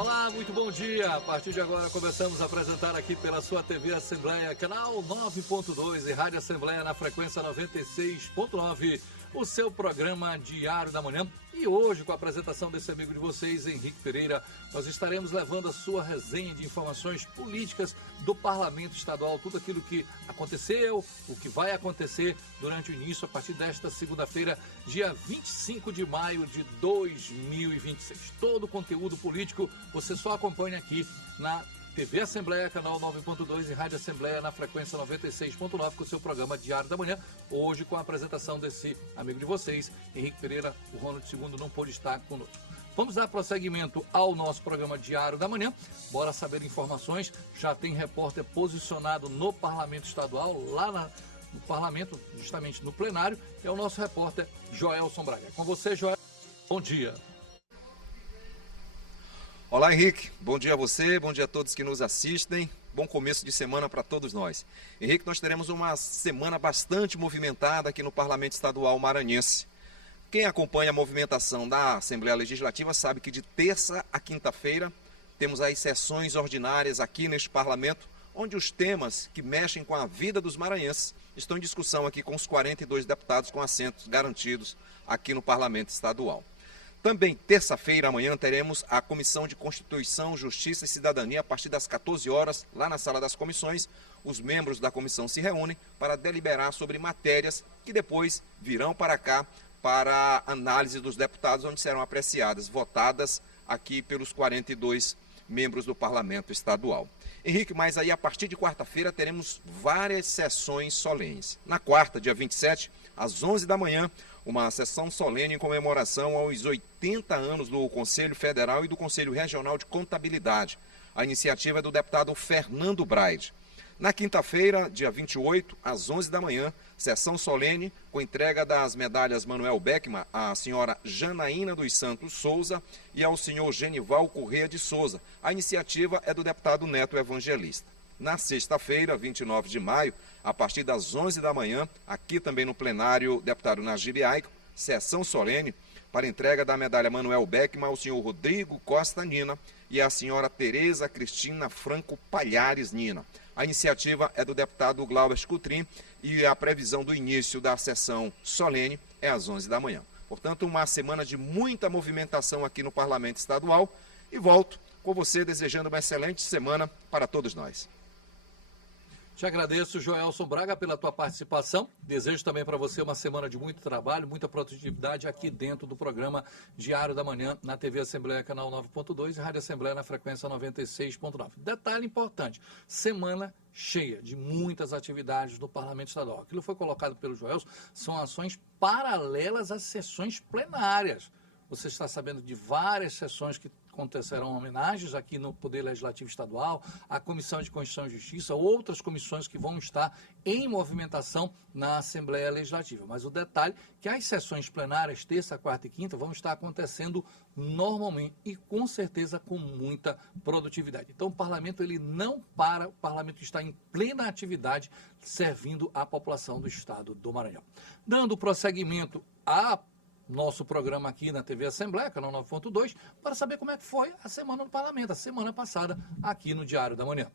Olá, muito bom dia. A partir de agora começamos a apresentar aqui pela sua TV Assembleia, canal 9.2 e Rádio Assembleia na frequência 96.9, o seu programa Diário da Manhã. E hoje, com a apresentação desse amigo de vocês, Henrique Pereira, nós estaremos levando a sua resenha de informações políticas do Parlamento Estadual, tudo aquilo que aconteceu, o que vai acontecer durante o início, a partir desta segunda-feira, dia 25 de maio de 2026. Todo o conteúdo político você só acompanha aqui na TV Assembleia, canal 9.2 e Rádio Assembleia na frequência 96.9 com o seu programa Diário da Manhã. Hoje com a apresentação desse amigo de vocês, Henrique Pereira, o Ronald II não pôde estar conosco. Vamos dar prosseguimento ao nosso programa Diário da Manhã. Bora saber informações. Já tem repórter posicionado no Parlamento Estadual, lá no Parlamento, justamente no plenário. É o nosso repórter Joelson Braga. É com você, Joel. Bom dia. Olá, Henrique. Bom dia a você, bom dia a todos que nos assistem. Bom começo de semana para todos nós. Henrique, nós teremos uma semana bastante movimentada aqui no Parlamento Estadual Maranhense. Quem acompanha a movimentação da Assembleia Legislativa sabe que de terça a quinta-feira temos as sessões ordinárias aqui neste Parlamento, onde os temas que mexem com a vida dos maranhenses estão em discussão aqui com os 42 deputados com assentos garantidos aqui no Parlamento Estadual. Também, terça-feira, amanhã, teremos a Comissão de Constituição, Justiça e Cidadania, a partir das 14 horas, lá na Sala das Comissões. Os membros da comissão se reúnem para deliberar sobre matérias que depois virão para cá para análise dos deputados, onde serão apreciadas, votadas aqui pelos 42 membros do Parlamento Estadual. Henrique, mas aí a partir de quarta-feira teremos várias sessões solenes. Na quarta, dia 27, às 11 da manhã, uma sessão solene em comemoração aos 80 anos do Conselho Federal e do Conselho Regional de Contabilidade. A iniciativa é do deputado Fernando Braide. Na quinta-feira, dia 28, às 11 da manhã, sessão solene com entrega das medalhas Manuel Beckmann à senhora Janaína dos Santos Souza e ao senhor Genival Corrêa de Souza. A iniciativa é do deputado Neto Evangelista. Na sexta-feira, 29 de maio, a partir das 11 da manhã, aqui também no plenário, deputado Najib Aico, sessão solene para entrega da medalha Manuel Beckmann ao senhor Rodrigo Costa Nina e à senhora Tereza Cristina Franco Palhares Nina. A iniciativa é do deputado Glauber Coutrin e a previsão do início da sessão solene é às 11 da manhã. Portanto, uma semana de muita movimentação aqui no Parlamento Estadual e volto com você desejando uma excelente semana para todos nós. Te agradeço, Joelson Braga, pela tua participação. Desejo também para você uma semana de muito trabalho, muita produtividade aqui dentro do programa Diário da Manhã, na TV Assembleia, canal 9.2 e Rádio Assembleia na frequência 96.9. Detalhe importante, semana cheia de muitas atividades no Parlamento Estadual. Aquilo foi colocado pelo Joelson, são ações paralelas às sessões plenárias. Você está sabendo de várias sessões que acontecerão homenagens aqui no Poder Legislativo Estadual, a Comissão de Constituição e Justiça, outras comissões que vão estar em movimentação na Assembleia Legislativa. Mas o detalhe é que as sessões plenárias, terça, quarta e quinta, vão estar acontecendo normalmente e com certeza com muita produtividade. Então o Parlamento ele não para, o Parlamento está em plena atividade servindo a população do Estado do Maranhão. Dando prosseguimento a nosso programa aqui na TV Assembleia, canal 9.2, para saber como é que foi a semana no Parlamento, a semana passada aqui no Diário da Manhã.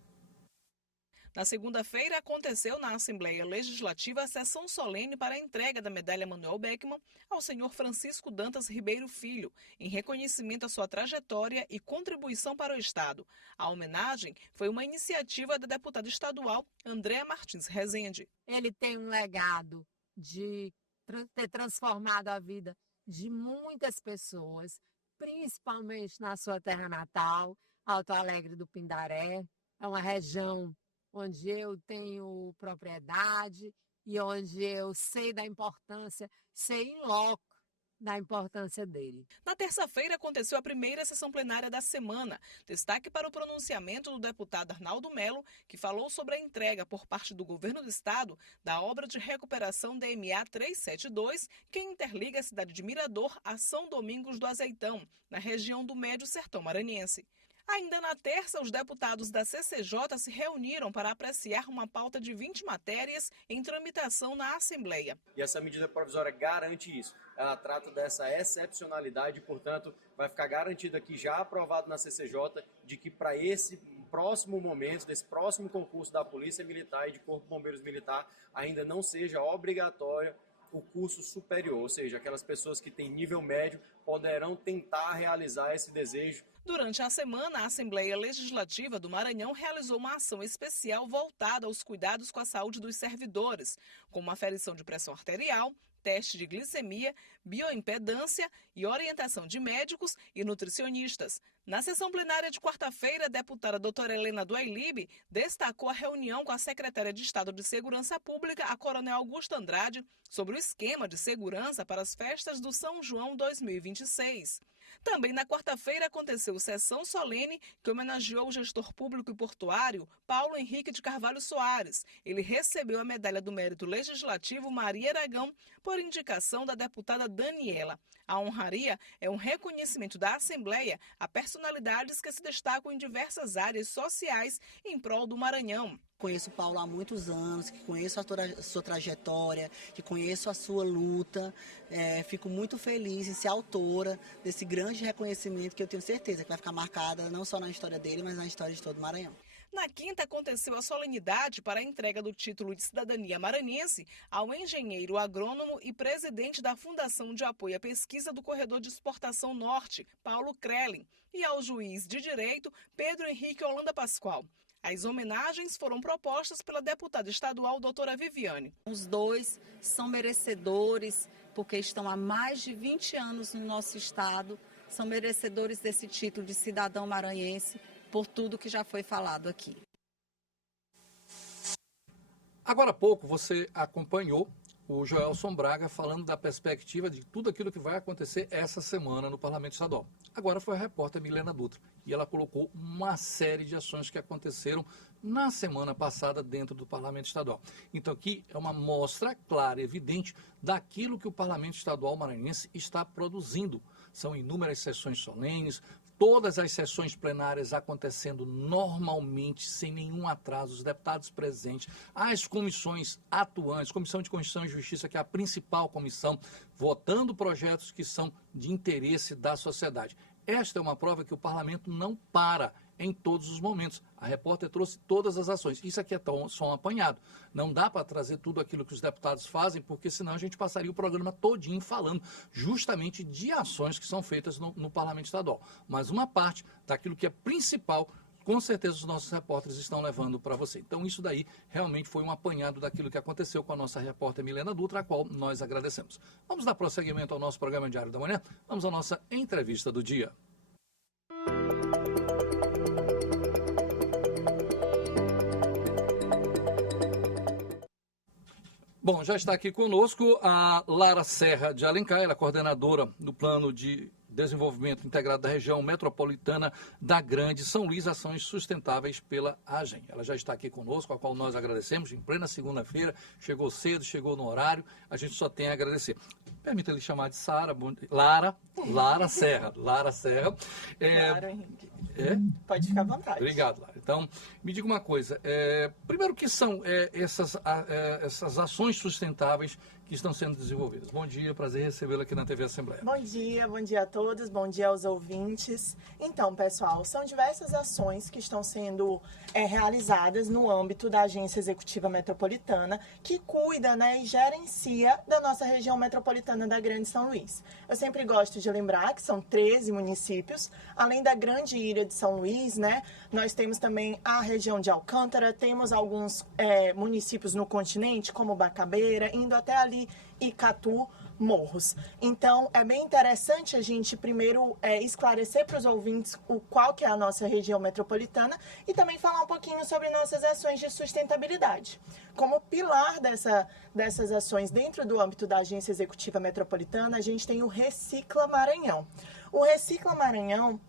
Na segunda-feira, aconteceu na Assembleia Legislativa a sessão solene para a entrega da medalha Manuel Beckmann ao senhor Francisco Dantas Ribeiro Filho, em reconhecimento à sua trajetória e contribuição para o Estado. A homenagem foi uma iniciativa da deputada estadual Andréa Martins Rezende. Ele tem um legado de ter transformado a vida de muitas pessoas, principalmente na sua terra natal, Alto Alegre do Pindaré. É uma região onde eu tenho propriedade e onde eu sei da importância, sei in loco da importância dele. Na terça-feira aconteceu a primeira sessão plenária da semana. Destaque para o pronunciamento do deputado Arnaldo Melo, que falou sobre a entrega por parte do governo do estado da obra de recuperação da MA 372, que interliga a cidade de Mirador a São Domingos do Azeitão, na região do Médio Sertão Maranhense. Ainda na terça, os deputados da CCJ se reuniram para apreciar uma pauta de 20 matérias em tramitação na Assembleia. E essa medida provisória garante isso. ela trata dessa excepcionalidade, portanto, vai ficar garantido aqui, já aprovado na CCJ, de que para esse próximo momento, desse próximo concurso da Polícia Militar e de Corpo de Bombeiros Militar, ainda não seja obrigatório o curso superior, ou seja, aquelas pessoas que têm nível médio poderão tentar realizar esse desejo. Durante a semana, a Assembleia Legislativa do Maranhão realizou uma ação especial voltada aos cuidados com a saúde dos servidores, como aferição de pressão arterial, teste de glicemia, bioimpedância e orientação de médicos e nutricionistas. Na sessão plenária de quarta-feira, a deputada doutora Helena Duailib destacou a reunião com a secretária de Estado de Segurança Pública, a coronel Augusta Andrade, sobre o esquema de segurança para as festas do São João 2026. Também na quarta-feira aconteceu sessão solene que homenageou o gestor público e portuário Paulo Henrique de Carvalho Soares. Ele recebeu a medalha do Mérito Legislativo Maria Aragão por indicação da deputada Daniela. A honraria é um reconhecimento da Assembleia a personalidades que se destacam em diversas áreas sociais em prol do Maranhão. Conheço o Paulo há muitos anos, que conheço a sua trajetória, que conheço a sua luta. Fico muito feliz em ser autora desse grande reconhecimento que eu tenho certeza que vai ficar marcada não só na história dele, mas na história de todo o Maranhão. Na quinta, aconteceu a solenidade para a entrega do título de cidadania maranhense ao engenheiro agrônomo e presidente da Fundação de Apoio à Pesquisa do Corredor de Exportação Norte, Paulo Krellin, e ao juiz de direito Pedro Henrique Holanda Pascoal. As homenagens foram propostas pela deputada estadual doutora Viviane. Os dois são merecedores, porque estão há mais de 20 anos no nosso estado, são merecedores desse título de cidadão maranhense, por tudo que já foi falado aqui. Agora há pouco você acompanhou o Joelson Braga falando da perspectiva de tudo aquilo que vai acontecer essa semana no Parlamento Estadual. Agora foi a repórter Milena Dutra e ela colocou uma série de ações que aconteceram na semana passada dentro do Parlamento Estadual. Então aqui é uma mostra clara e evidente daquilo que o Parlamento Estadual maranhense está produzindo. São inúmeras sessões solenes, todas as sessões plenárias acontecendo normalmente, sem nenhum atraso, os deputados presentes, as comissões atuantes, Comissão de Constituição e Justiça, que é a principal comissão, votando projetos que são de interesse da sociedade. Esta é uma prova que o parlamento não para em todos os momentos. A repórter trouxe todas as ações. Isso aqui é só um apanhado. Não dá para trazer tudo aquilo que os deputados fazem, porque senão a gente passaria o programa todinho falando justamente de ações que são feitas no Parlamento Estadual. Mas uma parte daquilo que é principal, com certeza os nossos repórteres estão levando para você. Então isso daí realmente foi um apanhado daquilo que aconteceu com a nossa repórter Milena Dutra, a qual nós agradecemos. Vamos dar prosseguimento ao nosso programa Diário da Manhã? Vamos à nossa entrevista do dia. Bom, já está aqui conosco a Lara Serra de Alencar, ela é coordenadora do Plano de Desenvolvimento Integrado da Região Metropolitana da Grande São Luís, Ações Sustentáveis pela AGEM. Ela já está aqui conosco, a qual nós agradecemos, em plena segunda-feira, chegou cedo, chegou no horário, a gente só tem a agradecer. Permita-lhe chamar de Lara Serra. Claro, Henrique. Pode ficar à vontade. Obrigado, Lara. Então, me diga uma coisa, primeiro, o que são essas ações sustentáveis que estão sendo desenvolvidas? Bom dia, prazer recebê-la aqui na TV Assembleia. Bom dia a todos, bom dia aos ouvintes. Então, pessoal, são diversas ações que estão sendo realizadas no âmbito da Agência Executiva Metropolitana, que cuida, e gerencia da nossa região metropolitana da Grande São Luís. Eu sempre gosto de lembrar que são 13 municípios, além da grande ilha de São Luís, nós temos também a região de Alcântara, temos alguns municípios no continente, como Bacabeira, indo até ali Icatu, Morros. Então, é bem interessante a gente primeiro esclarecer para os ouvintes qual que é a nossa região metropolitana e também falar um pouquinho sobre nossas ações de sustentabilidade. Como pilar dessas ações dentro do âmbito da Agência Executiva Metropolitana, a gente tem o Recicla Maranhão. O Recicla Maranhão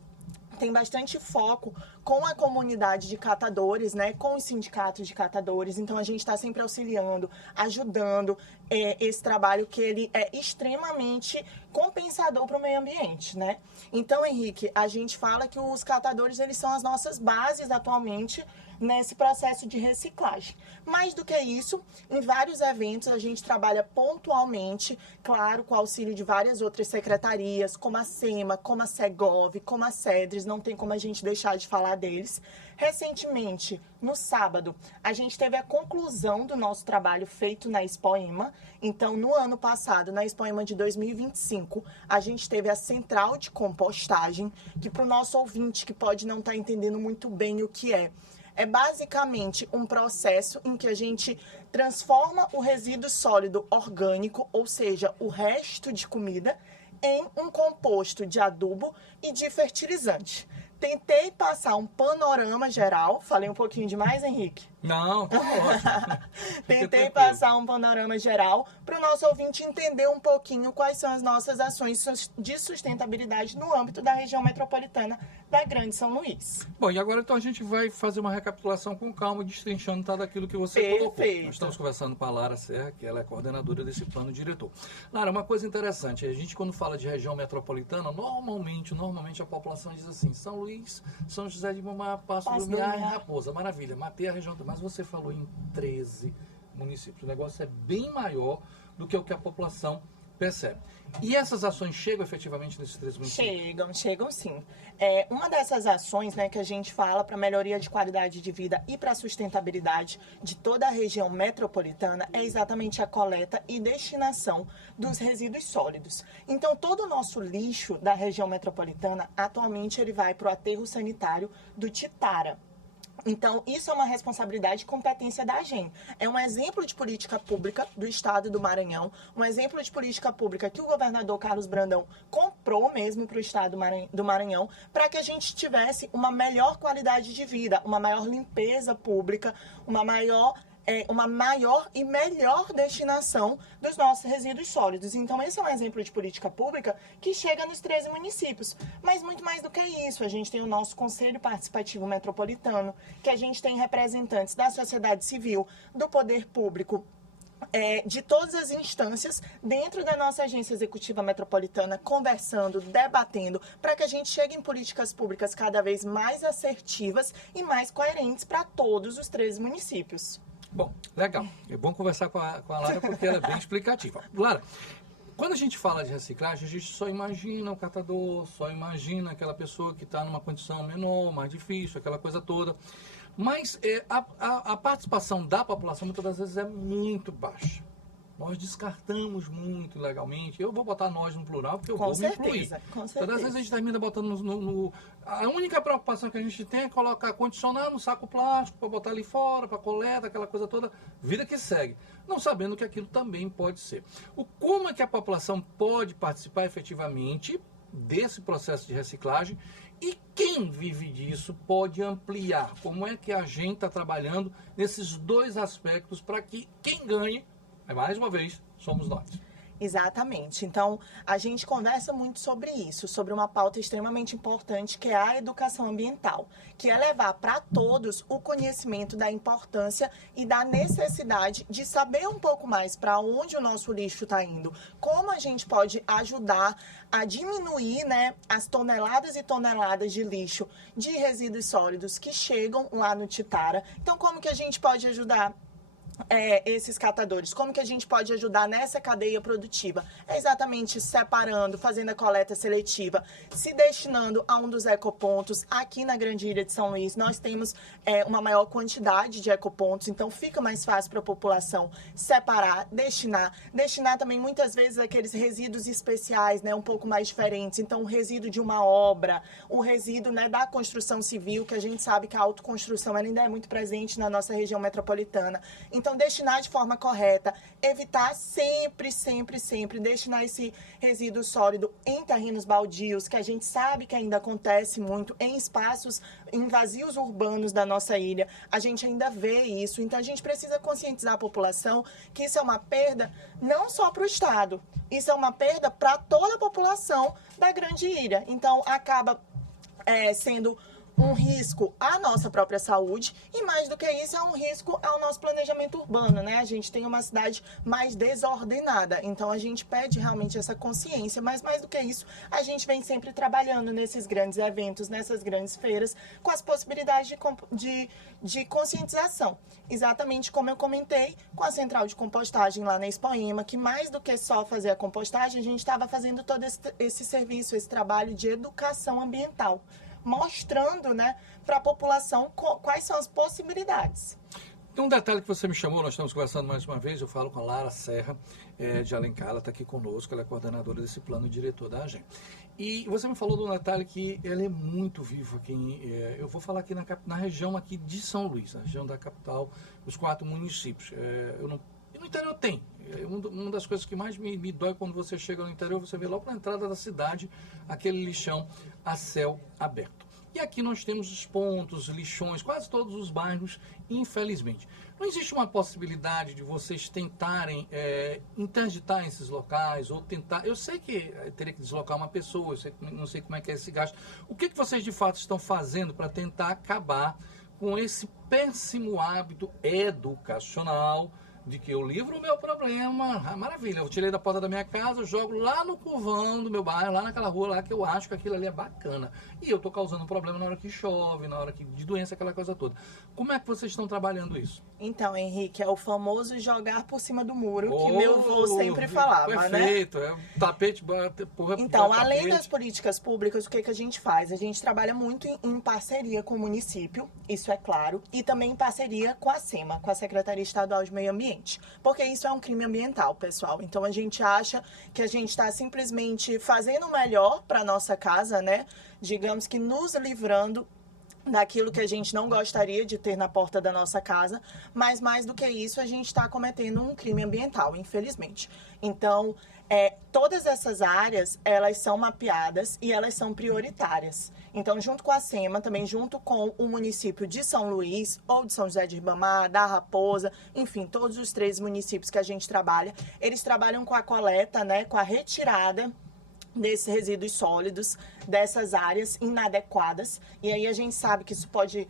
tem bastante foco com a comunidade de catadores, né, com os sindicatos de catadores. Então, a gente está sempre auxiliando, ajudando esse trabalho que ele é extremamente compensador para o meio ambiente, né? Então, Henrique, a gente fala que os catadores, eles são as nossas bases atualmente nesse processo de reciclagem. Mais do que isso, em vários eventos a gente trabalha pontualmente, claro, com o auxílio de várias outras secretarias, como a SEMA, como a SEGOV, como a SEDRES, não tem como a gente deixar de falar deles. Recentemente, no sábado, a gente teve a conclusão do nosso trabalho feito na Expoema. Então, no ano passado, na Expoema de 2025, a gente teve a central de compostagem, que para o nosso ouvinte que pode não estar entendendo muito bem o que é basicamente um processo em que a gente transforma o resíduo sólido orgânico, ou seja, o resto de comida, em um composto de adubo e de fertilizante. Tentei passar um panorama geral. Falei um pouquinho demais, Henrique? Não, tá ótimo. Tentei passar um panorama geral para o nosso ouvinte entender um pouquinho quais são as nossas ações de sustentabilidade no âmbito da região metropolitana da Grande São Luís. Bom, e agora então a gente vai fazer uma recapitulação com calma, destrinchando tá, daquilo que você colocou. Nós estamos conversando com a Lara Serra, que ela é coordenadora desse plano diretor. Lara, uma coisa interessante, a gente quando fala de região metropolitana, normalmente a população diz assim, São Luís, São José de Ribamar, Passo do Lumiar e Raposa, maravilha, matei a região, mas você falou em 13 municípios, o negócio é bem maior do que o que a população percebe. E essas ações chegam efetivamente nesses 13 municípios? Chegam sim. Uma dessas ações, né, que a gente fala para melhoria de qualidade de vida e para sustentabilidade de toda a região metropolitana é exatamente a coleta e destinação dos resíduos sólidos. Então, todo o nosso lixo da região metropolitana, atualmente, ele vai para o aterro sanitário do Titara. Então, isso é uma responsabilidade e competência da AGEM. É um exemplo de política pública do Estado do Maranhão, um exemplo de política pública que o governador Carlos Brandão comprou mesmo para o Estado do Maranhão, para que a gente tivesse uma melhor qualidade de vida, uma maior limpeza pública, uma maior e melhor destinação dos nossos resíduos sólidos. Então, esse é um exemplo de política pública que chega nos 13 municípios. Mas muito mais do que isso, a gente tem o nosso Conselho Participativo Metropolitano, que a gente tem representantes da sociedade civil, do poder público, de todas as instâncias dentro da nossa agência executiva metropolitana, conversando, debatendo, para que a gente chegue em políticas públicas cada vez mais assertivas e mais coerentes para todos os 13 municípios. Bom, legal. É bom conversar com a Lara porque ela é bem explicativa. Lara, quando a gente fala de reciclagem, a gente só imagina o catador, só imagina aquela pessoa que está numa condição menor, mais difícil, aquela coisa toda. Mas a participação da população muitas das vezes é muito baixa. Nós descartamos muito legalmente. Eu vou botar nós no plural porque eu vou me incluir. Com certeza. Todas as vezes a gente termina botando A única preocupação que a gente tem é colocar, condicionar no saco plástico para botar ali fora, para coleta, aquela coisa toda. Vida que segue. Não sabendo que aquilo também pode ser. Como é que a população pode participar efetivamente desse processo de reciclagem? E quem vive disso pode ampliar? Como é que a gente está trabalhando nesses dois aspectos para que quem ganhe, mais uma vez, somos nós? Exatamente. Então, a gente conversa muito sobre isso, sobre uma pauta extremamente importante que é a educação ambiental, que é levar para todos o conhecimento da importância e da necessidade de saber um pouco mais para onde o nosso lixo está indo, como a gente pode ajudar a diminuir, né, as toneladas e toneladas de lixo, de resíduos sólidos que chegam lá no Titara. Então, como que a gente pode ajudar esses catadores? Como que a gente pode ajudar nessa cadeia produtiva? É exatamente separando, fazendo a coleta seletiva, se destinando a um dos ecopontos. Aqui na Grande Ilha de São Luís, nós temos uma maior quantidade de ecopontos, então fica mais fácil para a população separar, destinar também muitas vezes aqueles resíduos especiais, né, um pouco mais diferentes. Então, o resíduo de uma obra, o resíduo, né, da construção civil, que a gente sabe que a autoconstrução ainda é muito presente na nossa região metropolitana. Então, destinar de forma correta, evitar sempre destinar esse resíduo sólido em terrenos baldios, que a gente sabe que ainda acontece muito em espaços, em vazios urbanos da nossa ilha. A gente ainda vê isso, então a gente precisa conscientizar a população que isso é uma perda não só para o Estado, isso é uma perda para toda a população da Grande Ilha. Então, acaba sendo um risco à nossa própria saúde e, mais do que isso, é um risco ao nosso planejamento urbano, né? A gente tem uma cidade mais desordenada, então a gente pede realmente essa consciência, mas mais do que isso, a gente vem sempre trabalhando nesses grandes eventos, nessas grandes feiras, com as possibilidades de conscientização. Exatamente como eu comentei, com a central de compostagem lá na Expoema, que mais do que só fazer a compostagem, a gente estava fazendo todo esse serviço, esse trabalho de educação ambiental, mostrando, né, para a população quais são as possibilidades. Tem um detalhe que você me chamou, nós estamos conversando mais uma vez, eu falo com a Lara Serra, de Alencar, ela está aqui conosco, ela é coordenadora desse plano e diretor da AGEM. E você me falou do detalhe que ela é muito viva aqui, eu vou falar aqui na região aqui de São Luís, na região da capital, os 4 municípios. E no interior tem. Uma das coisas que mais me dói quando você chega no interior, você vê logo na entrada da cidade aquele lixão a céu aberto. E aqui nós temos os pontos, lixões, quase todos os bairros, infelizmente. Não existe uma possibilidade de vocês tentarem interditar esses locais ou tentar... Eu sei que teria que deslocar uma pessoa, não sei como é que é esse gasto. O que vocês de fato estão fazendo para tentar acabar com esse péssimo hábito educacional de que eu livro o meu problema, maravilha, eu tirei da porta da minha casa, eu jogo lá no curvão do meu bairro, lá naquela rua lá que eu acho que aquilo ali é bacana. E eu tô causando um problema na hora que chove, na hora de doença, aquela coisa toda. Como é que vocês estão trabalhando isso? Então, Henrique, é o famoso jogar por cima do muro, que meu avô sempre falava, perfeito, né? Tapete, então, além das políticas públicas, o que a gente faz? A gente trabalha muito em parceria com o município, isso é claro, e também em parceria com a SEMA, com a Secretaria Estadual de Meio Ambiente, porque isso é um crime ambiental, pessoal. Então, a gente acha que a gente está simplesmente fazendo o melhor para a nossa casa, né? Digamos que nos livrando daquilo que a gente não gostaria de ter na porta da nossa casa, mas mais do que isso, a gente está cometendo um crime ambiental, infelizmente. Então, todas essas áreas, elas são mapeadas e elas são prioritárias. Então, junto com a SEMA, também junto com o município de São Luís, ou de São José de Ribamar, da Raposa, enfim, todos os 3 municípios que a gente trabalha, eles trabalham com a coleta, né, com a retirada desses resíduos sólidos, dessas áreas inadequadas. E aí a gente sabe que isso pode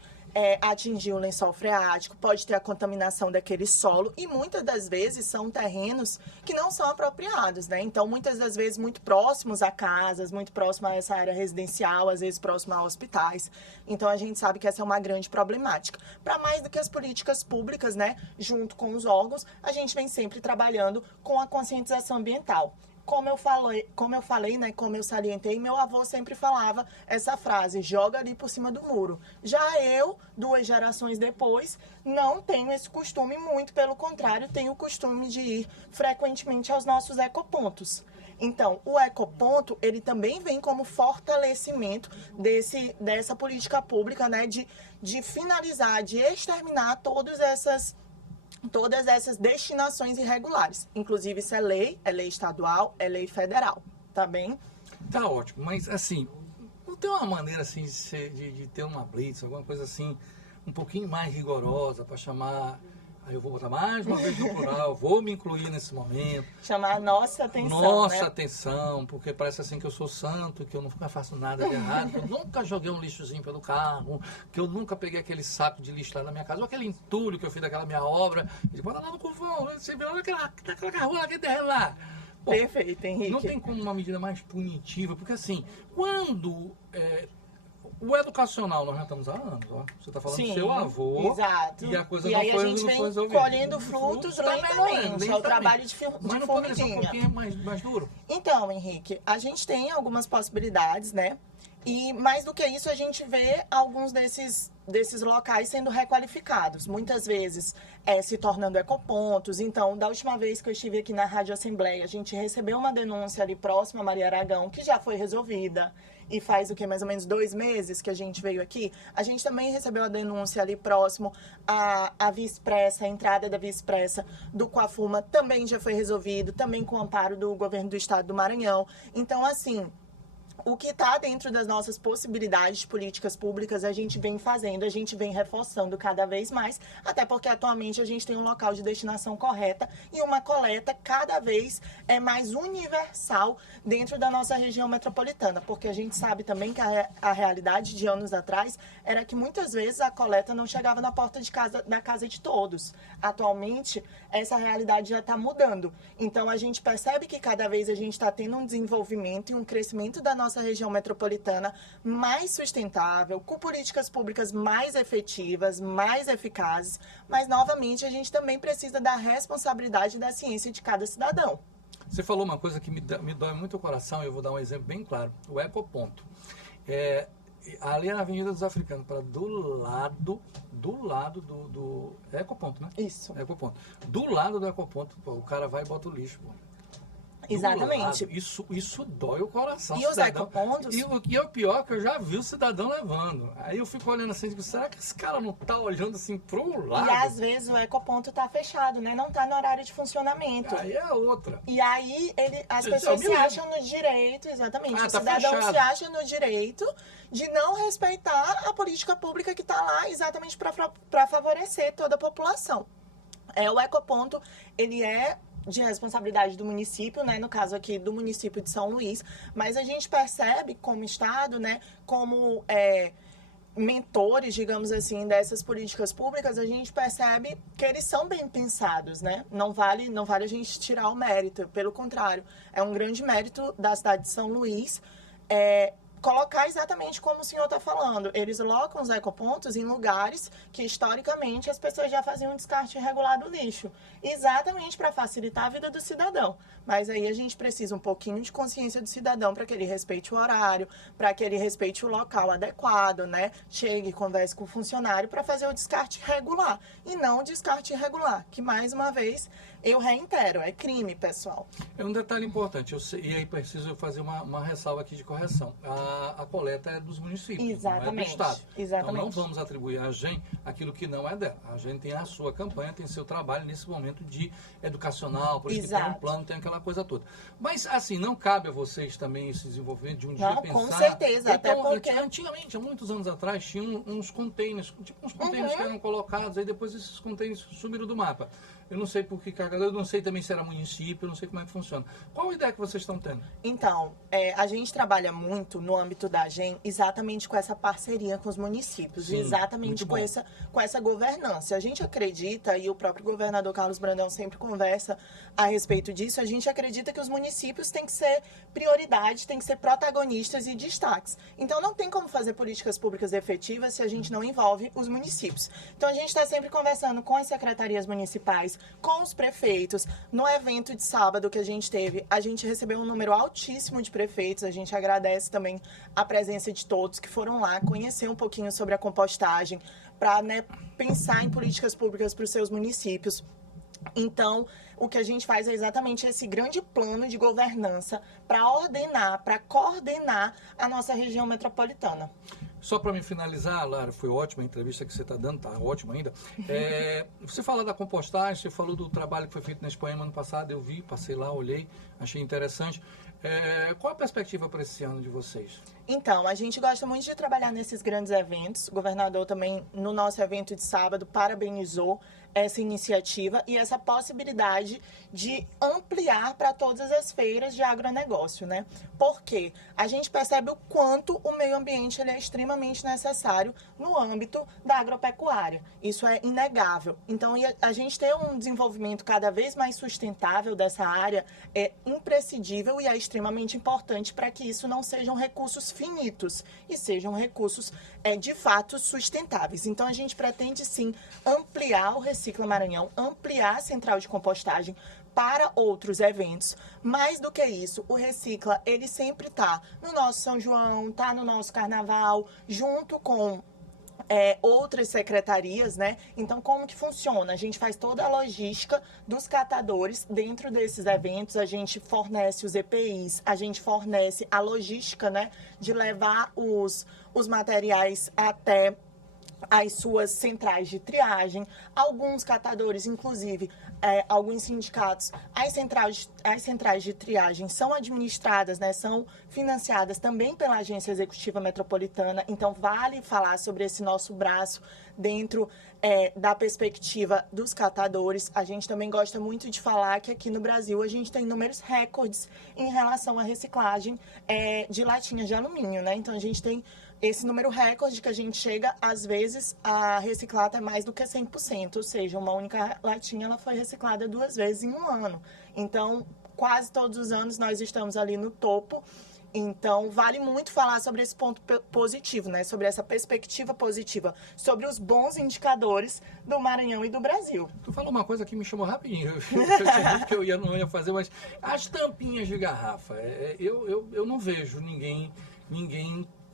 atingir o lençol freático, pode ter a contaminação daquele solo e muitas das vezes são terrenos que não são apropriados, né? Então, muitas das vezes muito próximos a casas, muito próximo a essa área residencial, às vezes próximo a hospitais. Então, a gente sabe que essa é uma grande problemática. Para mais do que as políticas públicas, né, junto com os órgãos, a gente vem sempre trabalhando com a conscientização ambiental. Como eu falei, né, como eu salientei, meu avô sempre falava essa frase, joga ali por cima do muro. Já eu, 2 gerações depois, não tenho esse costume, muito pelo contrário, tenho o costume de ir frequentemente aos nossos ecopontos. Então, o ecoponto, ele também vem como fortalecimento dessa política pública, né, de finalizar, de exterminar todas essas destinações irregulares. Inclusive, isso é lei estadual, é lei federal, tá bem? Tá ótimo, mas assim, não tem uma maneira assim de ter uma blitz, alguma coisa assim, um pouquinho mais rigorosa para chamar... Aí eu vou botar mais uma vez no plural, vou me incluir nesse momento. Chamar a nossa atenção, Nossa né? atenção, porque parece assim que eu sou santo, que eu nunca faço nada de errado, que eu nunca joguei um lixozinho pelo carro, que eu nunca peguei aquele saco de lixo lá na minha casa, ou aquele entulho que eu fiz daquela minha obra, e bota lá no curvão, você vê, olha aquela carrola aqui terreno lá. Bom, perfeito, Henrique. Não tem como uma medida mais punitiva, porque assim, quando... O educacional, nós já estamos há anos, ó. Você está falando do seu avô. Exato. E a coisa e não aí foi, a gente não vem foi resolvida. colhendo frutos lentamente. É o trabalho de formiguinha. Mas não poderia ser um pouquinho mais duro? Então, Henrique, a gente tem algumas possibilidades, né? E mais do que isso, a gente vê alguns desses locais sendo requalificados. Muitas vezes se tornando ecopontos. Então, da última vez que eu estive aqui na Rádio Assembleia, a gente recebeu uma denúncia ali próxima a Maria Aragão, que já foi resolvida. E faz mais ou menos 2 meses que a gente veio aqui. A gente também recebeu a denúncia ali próximo à Via Expressa, a entrada da Via Expressa do Coafuma também já foi resolvido, também com o amparo do governo do estado do Maranhão. Então, assim, o que está dentro das nossas possibilidades de políticas públicas, a gente vem fazendo, a gente vem reforçando cada vez mais, até porque atualmente a gente tem um local de destinação correta e uma coleta cada vez mais universal dentro da nossa região metropolitana, porque a gente sabe também que a realidade de anos atrás era que muitas vezes a coleta não chegava na porta da casa de todos. Atualmente, essa realidade já está mudando. Então, a gente percebe que cada vez a gente está tendo um desenvolvimento e um crescimento da nossa região metropolitana mais sustentável, com políticas públicas mais efetivas, mais eficazes, mas, novamente, a gente também precisa da responsabilidade da ciência de cada cidadão. Você falou uma coisa que me dói muito o coração, e eu vou dar um exemplo bem claro, o ecoponto. Ali na Avenida dos Africanos, para do lado do ecoponto, né? Isso. Ecoponto. Do lado do ecoponto, pô, o cara vai e bota o lixo, pô. Exatamente. Lado, isso dói o coração. E os ecopontos? E o pior é que eu já vi o cidadão levando. Aí eu fico olhando assim, digo, será que esse cara não tá olhando assim pro lado? E às vezes o ecoponto tá fechado, né? Não tá no horário de funcionamento. Aí é outra. E aí as pessoas se acham no direito, exatamente. O cidadão fechado. se acha no direito de não respeitar a política pública que está lá exatamente para favorecer toda a população. O ecoponto, ele é de responsabilidade do município, né, no caso aqui do município de São Luís, mas a gente percebe como Estado, né, como mentores, digamos assim, dessas políticas públicas, a gente percebe que eles são bem pensados, né? Não vale a gente tirar o mérito, pelo contrário, é um grande mérito da cidade de São Luís, colocar exatamente como o senhor está falando. Eles colocam os ecopontos em lugares que, historicamente, as pessoas já faziam um descarte irregular do lixo. Exatamente para facilitar a vida do cidadão. Mas aí a gente precisa um pouquinho de consciência do cidadão para que ele respeite o horário, para que ele respeite o local adequado, né? Chegue e converse com o funcionário para fazer o descarte regular. E não o descarte irregular, que, mais uma vez, eu reitero, é crime, pessoal. É um detalhe importante, e aí preciso fazer uma ressalva aqui de correção. A coleta é dos municípios, exatamente, não é do Estado. Exatamente. Então não vamos atribuir à GEM aquilo que não é dela. A GEM tem a sua campanha, tem seu trabalho nesse momento de educacional, por isso que tem um plano, tem aquela coisa toda. Mas, assim, não cabe a vocês também esse desenvolvimento de um dia pensar... Com certeza, então, até porque... Antigamente, há muitos anos atrás, tinha uns containers, tipo uns containers que eram colocados, aí depois esses containers sumiram do mapa. Eu não sei por que carregador, eu não sei também se era município, eu não sei como é que funciona. Qual a ideia que vocês estão tendo? Então, a gente trabalha muito no âmbito da GEM exatamente com essa parceria com os municípios, Sim, exatamente com essa governança. A gente acredita, e o próprio governador Carlos Brandão sempre conversa a respeito disso, a gente acredita que os municípios têm que ser prioridade, têm que ser protagonistas e destaques. Então, não tem como fazer políticas públicas efetivas se a gente não envolve os municípios. Então, a gente está sempre conversando com as secretarias municipais, com os prefeitos. No evento de sábado que a gente teve, a gente recebeu um número altíssimo de prefeitos. A gente agradece também a presença de todos que foram lá conhecer um pouquinho sobre a compostagem, para, né, pensar em políticas públicas para os seus municípios. Então, o que a gente faz é exatamente esse grande plano de governança para ordenar, para coordenar a nossa região metropolitana. Só para me finalizar, Lara, foi ótima a entrevista que você está dando, está ótimo ainda. Você falou da compostagem, você falou do trabalho que foi feito na Espanha ano passado, eu vi, passei lá, olhei, achei interessante. Qual a perspectiva para esse ano de vocês? Então, a gente gosta muito de trabalhar nesses grandes eventos. O governador também, no nosso evento de sábado, parabenizou essa iniciativa e essa possibilidade de ampliar para todas as feiras de agronegócio, né? Porque a gente percebe o quanto o meio ambiente ele é extremamente necessário no âmbito da agropecuária. Isso é inegável. Então, a gente ter um desenvolvimento cada vez mais sustentável dessa área é imprescindível e é extremamente importante para que isso não sejam recursos finitos e sejam recursos de fato sustentáveis. Então, a gente pretende sim ampliar o Recicla Maranhão, ampliar a central de compostagem para outros eventos. Mais do que isso, o Recicla, ele sempre está no nosso São João, está no nosso Carnaval, junto com outras secretarias, né? Então, como que funciona? A gente faz toda a logística dos catadores dentro desses eventos, a gente fornece os EPIs, a gente fornece a logística, né? De levar os materiais até as suas centrais de triagem, alguns catadores, inclusive, alguns sindicatos, as centrais de triagem são administradas, né, são financiadas também pela Agência Executiva Metropolitana, então vale falar sobre esse nosso braço dentro da perspectiva dos catadores. A gente também gosta muito de falar que aqui no Brasil a gente tem números recordes em relação à reciclagem de latinhas de alumínio, né? Então a gente tem esse número recorde que a gente chega, às vezes, a reciclar até mais do que 100%, ou seja, uma única latinha ela foi reciclada 2 vezes em um ano. Então, quase todos os anos nós estamos ali no topo. Então, vale muito falar sobre esse ponto positivo, né? Sobre essa perspectiva positiva, sobre os bons indicadores do Maranhão e do Brasil. Tu falou uma coisa que me chamou rapidinho. Eu tinha dito que não ia fazer, mas as tampinhas de garrafa, eu não vejo ninguém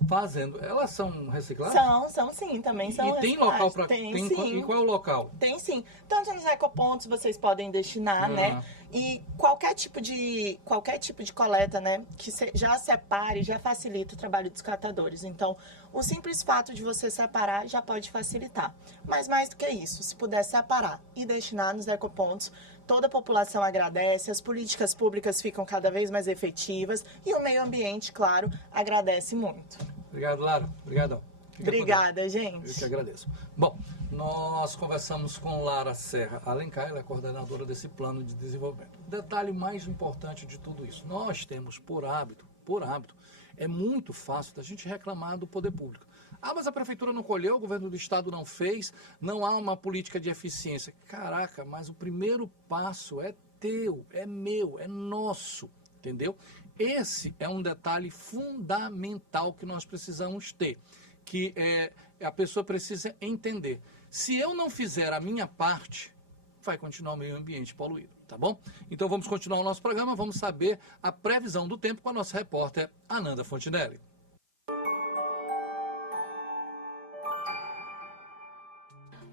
fazendo. Elas são recicladas? São sim, também são recicladas. E tem local para... Tem sim. E qual é o local? Tem sim. Tanto nos ecopontos vocês podem destinar, né? E qualquer tipo de coleta, né? Que já separe, já facilita o trabalho dos catadores. Então, o simples fato de você separar já pode facilitar. Mas mais do que isso, se puder separar e destinar nos ecopontos, toda a população agradece, as políticas públicas ficam cada vez mais efetivas e o meio ambiente, claro, agradece muito. Obrigado, Lara. Obrigadão. Obrigada, gente. Eu que agradeço. Bom, nós conversamos com Lara Serra Alencar, ela é coordenadora desse plano de desenvolvimento. O detalhe mais importante de tudo isso, nós temos por hábito, é muito fácil da gente reclamar do poder público. Ah, mas a prefeitura não colheu, o governo do estado não fez, não há uma política de eficiência. Caraca, mas o primeiro passo é teu, é meu, é nosso, entendeu? Esse é um detalhe fundamental que nós precisamos ter, que a pessoa precisa entender. Se eu não fizer a minha parte, vai continuar o meio ambiente poluído, tá bom? Então vamos continuar o nosso programa, vamos saber a previsão do tempo com a nossa repórter Ananda Fontinelli.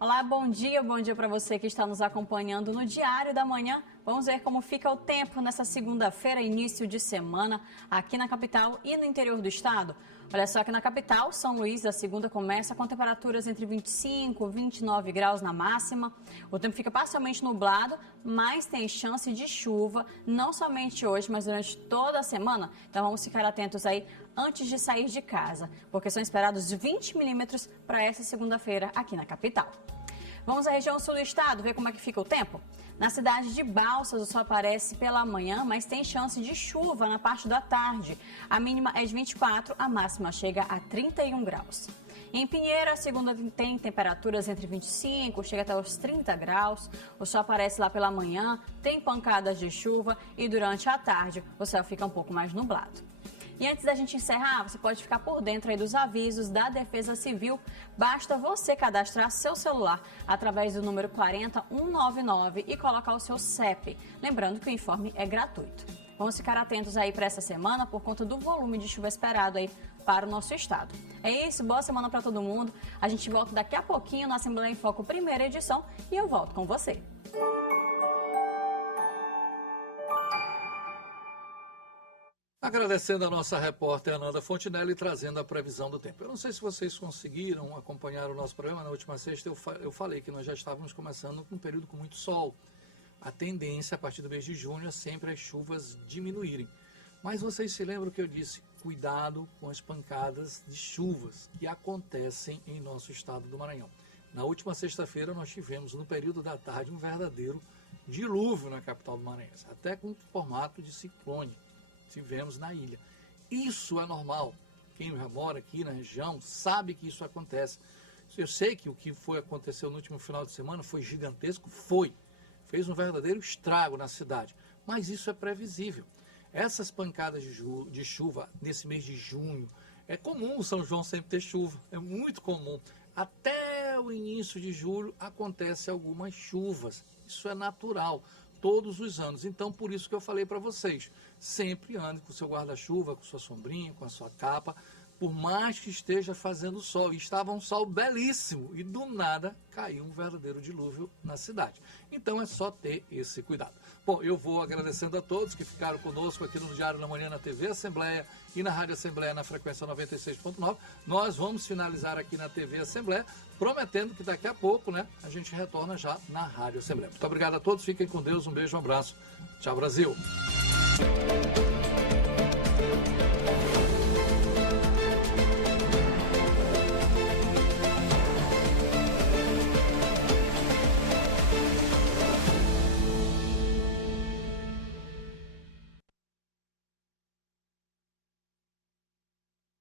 Olá, bom dia para você que está nos acompanhando no Diário da Manhã. Vamos ver como fica o tempo nessa segunda-feira, início de semana, aqui na capital e no interior do estado. Olha só que na capital, São Luís, a segunda começa com temperaturas entre 25 e 29 graus na máxima. O tempo fica parcialmente nublado, mas tem chance de chuva, não somente hoje, mas durante toda a semana. Então vamos ficar atentos aí antes de sair de casa, porque são esperados 20 milímetros para essa segunda-feira aqui na capital. Vamos à região sul do estado, ver como é que fica o tempo? Na cidade de Balsas, o sol aparece pela manhã, mas tem chance de chuva na parte da tarde. A mínima é de 24, a máxima chega a 31 graus. Em Pinheiro, a segunda tem temperaturas entre 25, chega até os 30 graus. O sol aparece lá pela manhã, tem pancadas de chuva e durante a tarde o céu fica um pouco mais nublado. E antes da gente encerrar, você pode ficar por dentro aí dos avisos da Defesa Civil. Basta você cadastrar seu celular através do número 40199 e colocar o seu CEP. Lembrando que o informe é gratuito. Vamos ficar atentos aí para essa semana por conta do volume de chuva esperado aí para o nosso estado. É isso, boa semana para todo mundo. A gente volta daqui a pouquinho na Assembleia em Foco, primeira edição, e eu volto com você. Agradecendo a nossa repórter Ananda Fontinelli, trazendo a previsão do tempo. Eu não sei se vocês conseguiram acompanhar o nosso programa. Na última sexta eu falei que nós já estávamos começando um período com muito sol. A tendência, a partir do mês de junho, é sempre as chuvas diminuírem. Mas vocês se lembram que eu disse, cuidado com as pancadas de chuvas que acontecem em nosso estado do Maranhão. Na última sexta-feira nós tivemos, no período da tarde, um verdadeiro dilúvio na capital do Maranhão, até com formato de ciclone. Tivemos na ilha. Isso é normal. Quem já mora aqui na região sabe que isso acontece. Eu sei que o que aconteceu no último final de semana foi gigantesco, fez um verdadeiro estrago na cidade, mas isso é previsível. Essas pancadas de chuva nesse mês de junho, é comum o São João sempre ter chuva, é muito comum. Até o início de julho acontece algumas chuvas, isso é natural. Todos os anos. Então, por isso que eu falei para vocês, sempre ande com o seu guarda-chuva, com sua sombrinha, com a sua capa, por mais que esteja fazendo sol, e estava um sol belíssimo, e do nada caiu um verdadeiro dilúvio na cidade. Então é só ter esse cuidado. Bom, eu vou agradecendo a todos que ficaram conosco aqui no Diário da Manhã, na TV Assembleia e na Rádio Assembleia na frequência 96.9. Nós vamos finalizar aqui na TV Assembleia, prometendo que daqui a pouco, né, a gente retorna já na Rádio Assembleia. Muito obrigado a todos, fiquem com Deus, um beijo, um abraço. Tchau, Brasil!